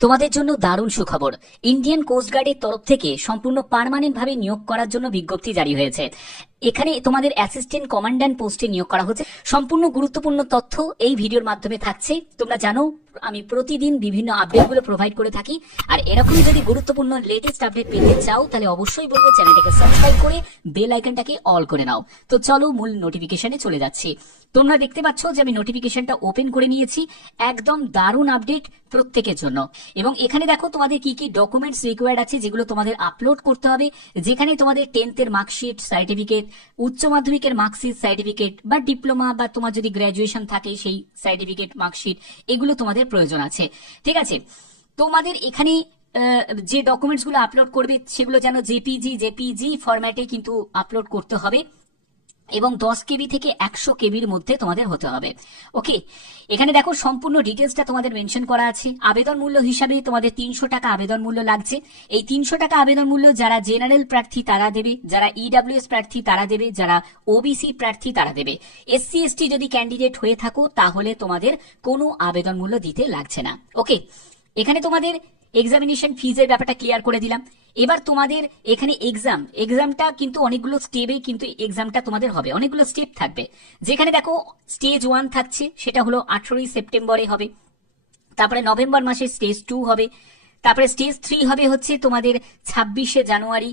তোমাদের জন্য দারুণ সুখবর। ইন্ডিয়ান কোস্ট গার্ডের তরফ থেকে সম্পূর্ণ পার্মানেন্ট ভাবে নিয়োগ করার জন্য বিজ্ঞপ্তি জারি হয়েছে। এখানে তোমাদের অ্যাসিস্ট্যান্ট কমান্ড্যান্ট পোস্টে নিয়োগ করা হচ্ছে। সম্পূর্ণ গুরুত্বপূর্ণ তথ্য এই ভিডিওর মাধ্যমে থাকছে। তোমরা জানো আমি প্রতিদিন বিভিন্ন আপডেটগুলো প্রোভাইড করে থাকি, আর এরকমই যদি গুরুত্বপূর্ণ লেটেস্ট আপডেট পেতে চাও তাহলে অবশ্যই বলবো চ্যানেলটাকে সাবস্ক্রাইব করে বেল আইকনটাকে অল করে নাও। তো চলো মূল নোটিফিকেশনে চলে যাচ্ছি। তোমরা দেখতে পাচ্ছ যে আমি নোটিফিকেশনটা ওপেন করে নিয়েছি। একদম দারুণ আপডেট প্রত্যেকের জন্য। এবং এখানে দেখো তোমাদের কি কি ডকুমেন্টস রিকোয়ার্ড আছে যেগুলো তোমাদের আপলোড করতে হবে। যেখানে তোমাদের 10th এর মার্কশিট সার্টিফিকেট, উচ্চ মাধ্যমিকের মার্কশিট সার্টিফিকেট বা ডিপ্লোমা বা তোমার যদি গ্র্যাজুয়েশন থাকে সেই সার্টিফিকেট মার্কশিট, এগুলো তোমাদের প্রয়োজন আছে। ঠিক আছে, তোমাদের এখানে যে ডকুমেন্টস গুলো আপলোড করবে সেগুলো যেন জেপিজি ফরম্যাটে কিন্তু আপলোড করতে হবে এবং 10 কেবি থেকে 100 কেবির মধ্যে তোমাদের হতে হবে। ওকে, এখানে দেখো সম্পূর্ণ ডিটেলসটা তোমাদের মেনশন করা আছে। আবেদন মূল্য হিসাবে তোমাদের 300 টাকা আবেদন মূল্য লাগছে। এই 300 টাকা আবেদন মূল্য যারা জেনারেল প্রার্থী তারা দেবে, যারা ইডব্লিউএস প্রার্থী তারা দেবে, যারা ওবিসি প্রার্থী তারা দেবে। এসসি এসটি যদি ক্যান্ডিডেট হয়ে থাকো তাহলে তোমাদের কোনো আবেদন মূল্য দিতে লাগছে না। ওকে, এখানে তোমাদের এক্সামিনেশন ফিজের ব্যাপারটা ক্লিয়ার করে দিলাম। এবার তোমাদের এখানে এক্সামটা কিন্তু অনেকগুলো স্টেপে কিন্তু এক্সামটা তোমাদের হবে, অনেকগুলো স্টেপ থাকবে। যেখানে দেখো স্টেজ 1 থাকছে, সেটা হলো 18 সেপ্টেম্বরে হবে। তারপরে নভেম্বর মাসে স্টেজ 2 হবে। তারপরে স্টেজ 3 হবে হচ্ছে তোমাদের 26শে জানুয়ারি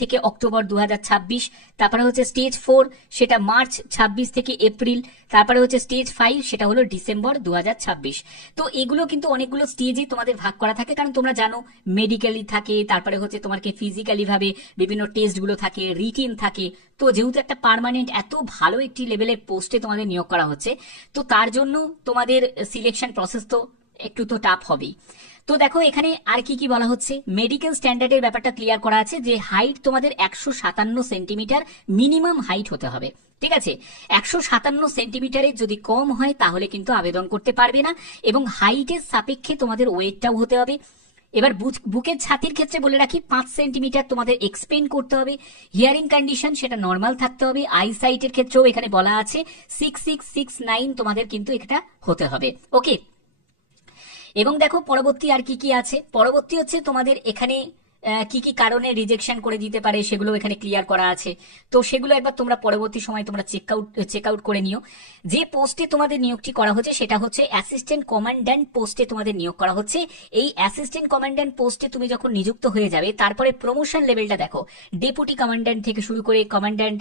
থেকে অক্টোবর 2026। তারপরে হচ্ছে স্টেজ 4, সেটা মার্চ 26 থেকে এপ্রিল। তারপরে হচ্ছে স্টেজ 5, সেটা হলো ডিসেম্বর 2026। তো এগুলো কিন্তু অনেকগুলো স্টেজে তোমাদের ভাগ করা থাকে, কারণ তোমরা জানো মেডিকেলি থাকে, তারপরে হচ্ছে তোমাকে ফিজিক্যালি ভাবে বিভিন্ন টেস্টগুলো থাকে, রিটিন থাকে। তো যেহেতু একটা পার্মানেন্ট এত ভালো একটি লেভেলের পোস্টে তোমাদের নিয়োগ করা হচ্ছে, তো তার জন্য তোমাদের সিলেকশন প্রসেস তো একটু তো টাফ হবেই। তো দেখো এখানে আর কি কি বলা হচ্ছে। মেডিকেল স্ট্যান্ডার্ডের ব্যাপারটা ক্লিয়ার করা আছে যে হাইট তোমাদের 157 সেন্টিমিটার মিনিমাম হাইট হতে হবে। ঠিক আছে, 157 সেন্টিমিটারের যদি কম হয় তাহলে কিন্তু আবেদন করতে পারবে না, এবং হাইটের সাপেক্ষে তোমাদের ওয়েটটাও হতে হবে। এবার বুকের ছাতির ক্ষেত্রে বলে রাখি 5 সেন্টিমিটার তোমাদের এক্সপেন্ড করতে হবে। হিয়ারিং কন্ডিশন সেটা নর্মাল থাকতে হবে। আই সাইটের ক্ষেত্রেও এখানে বলা আছে 6669 তোমাদের কিন্তু এটা হতে হবে। ওকে, এবং দেখো পরবর্তী আর কি কি আছে। পরবর্তী হচ্ছে তোমাদের এখানে কি কি কারণে রিজেকশন করে দিতে পারে সেগুলো এখানে ক্লিয়ার করা আছে। তো সেগুলো একবার তোমরা পরবর্তী সময় তোমরা চেক আউট করে নিও। যে পোস্টে তোমাদের নিয়োগটি করা হচ্ছে সেটা হচ্ছে অ্যাসিস্ট্যান্ট কমান্ড্যান্ট পোস্টে তোমাদের নিয়োগ করা হচ্ছে। এই অ্যাসিস্ট্যান্ট কমান্ড্যান্ট পোস্টে তুমি যখন নিযুক্ত হয়ে যাবে তারপরে প্রমোশন লেভেলটা দেখো, ডেপুটি কমান্ড্যান্ট থেকে শুরু করে কমান্ড্যান্ট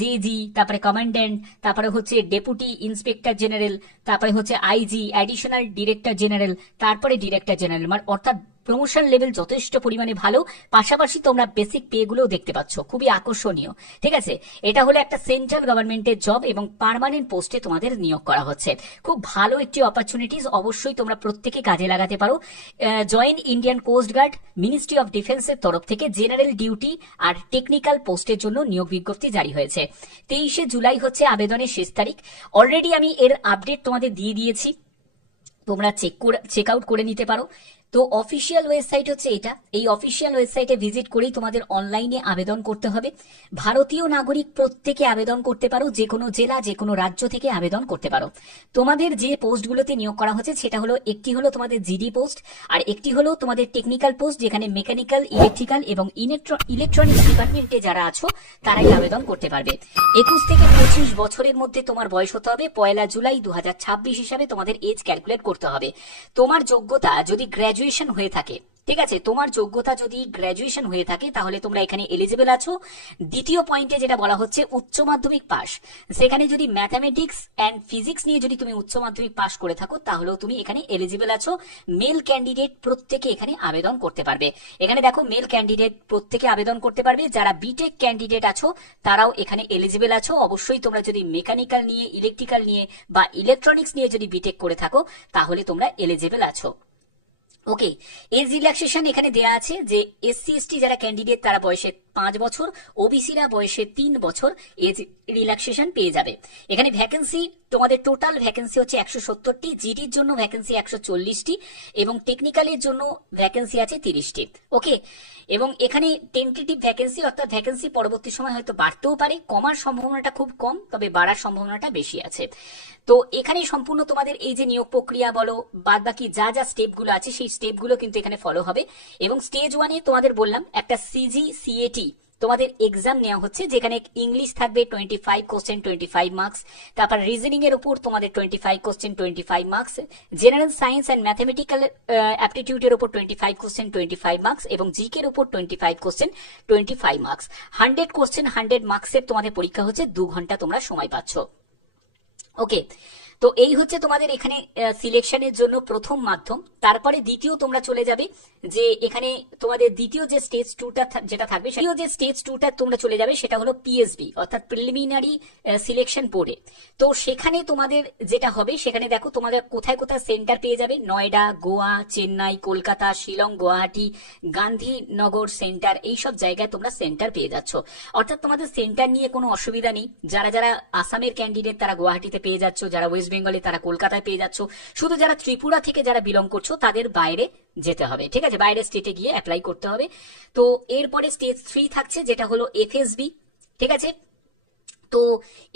জেজি, তারপরে কমান্ড্যান্ট, তারপরে হচ্ছে ডেপুটি ইন্সপেক্টর জেনারেল, তারপরে হচ্ছে আইজি, অ্যাডিশনাল ডিরেক্টর জেনারেল, তারপরে ডিরেক্টর জেনারেল। অর্থাৎ প্রমোশন লেভেল যথেষ্ট পরিমাণে ভালো। পাশাপাশি তোমরা বেসিক পে গুলোও দেখতে পাচ্ছ, খুবই আকর্ষণীয়। ঠিক আছে, এটা হলো একটা সেন্ট্রাল গভর্নমেন্টের জব এবং পার্মানেন্ট পোস্টে তোমাদের নিয়োগ করা হচ্ছে। খুব ভালো একটি অপরচুনিটিস, অবশ্যই তোমরা প্রত্যেকে কাজে লাগাতে পারো। Join Indian coast guard, ministry of ডিফেন্সের তরফ থেকে জেনারেল ডিউটি আর টেকনিক্যাল পোস্টের জন্য নিয়োগ বিজ্ঞপ্তি জারি হয়েছে। 23শে জুলাই হচ্ছে আবেদনের শেষ তারিখ। অলরেডি আমি এর আপডেট তোমাদের দিয়ে দিয়েছি, তোমরা চেক আউট করে নিতে পারো। তো অফিসিয়াল ওয়েবসাইট হচ্ছে এটা। এই অফিসিয়াল ওয়েবসাইটে ভিজিট করেই তোমাদের অনলাইনে আবেদন করতে হবে। ভারতীয় নাগরিক প্রত্যেকে আবেদন করতে পারো, যে কোনো জেলা যে কোনো রাজ্য থেকে আবেদন করতে পারো। তোমাদের যে পোস্টগুলোতে নিয়োগ করা হচ্ছে সেটা হলো, একটি হলো তোমাদের জিডি পোস্ট, আর একটি হলো তোমাদের টেকনিক্যাল পোস্ট, যেখানে মেকানিক্যাল, ইলেকট্রিক্যাল এবং ইলেকট্রনিক্স ডিপার্টমেন্টে যারা আছো তারাই আবেদন করতে পারবে। 21 থেকে 25 বছরের মধ্যে তোমার বয়স হতে হবে। 1 জুলাই 2026 হিসাবে তোমাদের এজ ক্যালকুলেট করতে হবে। তোমার যোগ্যতা যদি গ্র্যাজুয়েশন হয়ে থাকে, ঠিক আছে, তোমার যোগ্যতা যদি গ্র্যাজুয়েশন হয়ে থাকে তাহলে তোমরা এখানে এলিজিবল আছো। দ্বিতীয় পয়েন্টে যেটা বলা হচ্ছে উচ্চ মাধ্যমিক পাস, সেখানে যদি ম্যাথামেটিক্স অ্যান্ড ফিজিক্স নিয়ে যদি তুমি উচ্চ মাধ্যমিক পাস করে থাকো তাহলেও তুমি এখানে এলিজিবল আছো। মেল ক্যান্ডিডেট প্রত্যেকে এখানে আবেদন করতে পারবে। এখানে দেখো মেল ক্যান্ডিডেট প্রত্যেকে আবেদন করতে পারবে। যারা বিটেক ক্যান্ডিডেট আছো তারাও এখানে এলিজিবল আছো। অবশ্যই তোমরা যদি মেকানিক্যাল নিয়ে, ইলেকট্রিক্যাল নিয়ে বা ইলেকট্রনিক্স নিয়ে যদি বিটেক করে থাকো তাহলে তোমরা এলিজিবল আছো। ওকে, এজ রিল্যাক্সেশন এখানে দেয়া আছে যে এসসি এসটি যারা ক্যান্ডিডেট তারা বয়সে 5 বছর, ওবিসিরা বয়সে 3 বছর এজ রিল্যাক্সেশন পেয়ে যাবে। এখানে ভ্যাকেন্সি তোমাদের টোটাল ভ্যাকেন্সি হচ্ছে 170টি, জিডির জন্য ভ্যাকেন্সি 140টি এবং টেকনিক্যালের জন্য ভ্যাকেন্সি আছে 30টি। ওকে, এবং এখানে টেন্টেটিভ ভ্যাকেন্সি অর্থাৎ ভ্যাকেন্সি পরবর্তী সময় হয়তো বাড়তেও পারে, কমার সম্ভাবনাটা খুব কম, তবে বাড়ার সম্ভাবনাটা বেশি আছে। তো এখানে সম্পূর্ণ তোমাদের এই যে নিয়োগ প্রক্রিয়া বলো বাদ বাকি যা যা স্টেপগুলো আছে সেই স্টেপগুলো কিন্তু এখানে ফলো হবে। এবং স্টেজ 1-এ তোমাদের বললাম একটা CGCAT তোমাদের এক্সাম নেওয়া হচ্ছে, যেখানে ইংলিশ থাকবে 25 কোশ্চেন 25 মার্কস, তারপর রিজনিং এর উপর তোমাদের 25 question 25 marks, general science and mathematical অ্যাপটিটিউডের উপর 25 কোশ্চেন 25 মার্কস এবং জিকে এর উপর 25 কোশ্চেন 25 মার্কস। 100 কোশ্চেন 100 মার্কসের তোমাদের পরীক্ষা হচ্ছে, 2 ঘন্টা তোমরা সময় পাচ্ছ। ওকে, তো এই হচ্ছে তোমাদের এখানে সিলেকশনের জন্য প্রথম মাধ্যম। তারপরে দ্বিতীয় তোমরা চলে যাবে যে এখানে তোমাদের দ্বিতীয় যে স্টেজ 2টা যেটা থাকবে, দ্বিতীয় যে স্টেজ 2টা তোমরা চলে যাবে সেটা হলো পিএসবি অর্থাৎ প্রিলিমিনারি সিলেকশন বোর্ডে। তো সেখানে তোমাদের যেটা হবে, সেখানে দেখো তোমাদের কোথায় কোথায় সেন্টার পেয়ে যাবে, নয়ডা, গোয়া, চেন্নাই, কলকাতা, শিলং, গুয়াহাটি, গান্ধীনগর সেন্টার, এইসব জায়গায় তোমরা সেন্টার পেয়ে যাচ্ছ। অর্থাৎ তোমাদের সেন্টার নিয়ে কোনো অসুবিধা নেই। যারা যারা আসামের ক্যান্ডিডেট তারা গুয়াহাটিতে পেয়ে যাচ্ছ, যারা ওয়েস্ট বেঙ্গলে তারা কলকাতায় পেয়ে যাচ্ছ, শুধু যারা ত্রিপুরা থেকে যারা বিলং করছো তাদের বাইরে যেতে হবে, ঠিক আছে, বাইরে স্টেটে গিয়ে অ্যাপ্লাই করতে হবে। তো এরপরে স্টেজ 3 থাকছে যেটা হলো এফএসবি, ঠিক আছে। তো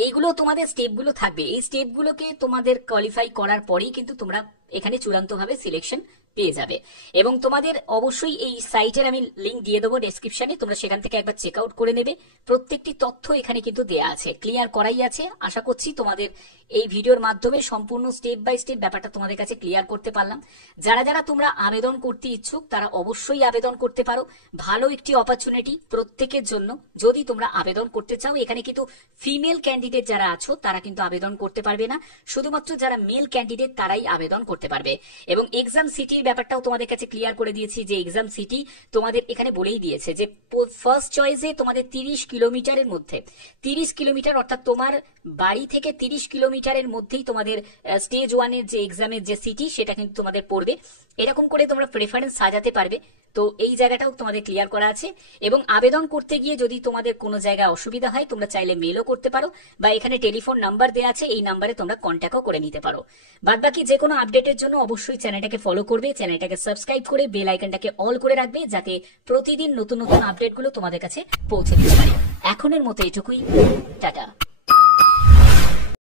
এইগুলো তোমাদের স্টেপগুলো থাকবে, এই স্টেপগুলোকে তোমাদের কোয়ালিফাই করার পরেই কিন্তু তোমরা এখানে চূড়ান্তভাবে সিলেকশন পেয়ে যাবে। এবং তোমাদের অবশ্যই এই সাইটের আমি লিংক দিয়ে দেবো ডেসক্রিপশনে, তোমরা সেখান থেকে একবার চেক আউট করে নেবে। প্রত্যেকটি তথ্য এখানে কিন্তু দেয়া আছে, ক্লিয়ার করাই আছে। আশা করছি তোমাদের এই ভিডিওর মাধ্যমে সম্পূর্ণ স্টেপ বাই স্টেপ ব্যাপারটা তোমাদের কাছে ক্লিয়ার করতে পারলাম। যারা যারা তোমরা আবেদন করতে ইচ্ছুক তারা অবশ্যই আবেদন করতে পারো, ভালো একটি অপরচুনিটি প্রত্যেকের জন্য। যদি তোমরা আবেদন করতে চাও, এখানে কিন্তু ফিমেল ক্যান্ডিডেট যারা আছো তারা কিন্তু আবেদন করতে পারবে না, শুধুমাত্র যারা মেল ক্যান্ডিডেট তারাই আবেদন করতে পারবে। এবং এক্সাম সিটির ব্যাপারটাও তোমাদের কাছে ক্লিয়ার করে দিয়েছি যে এক্সাম সিটি তোমাদের এখানে বলেই দিয়েছে যে ফার্স্ট চয়েসে তোমাদের 30 কিলোমিটারের মধ্যে, 30 কিলোমিটার অর্থাৎ তোমার বাড়ি থেকে 30 কিলোমিটারের মধ্যেই তোমাদের স্টেজ 1-এর যে এক্সামের যে সিটি সেটা কিন্তু তোমাদের পড়বে। এরকম করে তোমরা প্রেফারেন্স সাজাতে পারবে। তো এই জায়গাটাও তোমাদের ক্লিয়ার করা আছে। এবং আবেদন করতে গিয়ে যদি তোমাদের কোনো জায়গায় অসুবিধা হয় তোমরা চাইলে মেলও করতে পারো, বা এখানে টেলিফোন নাম্বার দেওয়া আছে, এই নাম্বারে তোমরা কন্ট্যাক্টও করে নিতে পারো। বাদবাকি যে কোনো আপডেটের জন্য অবশ্যই চ্যানেলটাকে ফলো করবে, চ্যানেলটাকে সাবস্ক্রাইব করে বেল আইকনটাকে অল করে রাখবে, যাতে প্রতিদিন নতুন নতুন আপডেটগুলো তোমাদের কাছে পৌঁছে দিতে পারে। এখনের মতো এটুকুই, টাটা।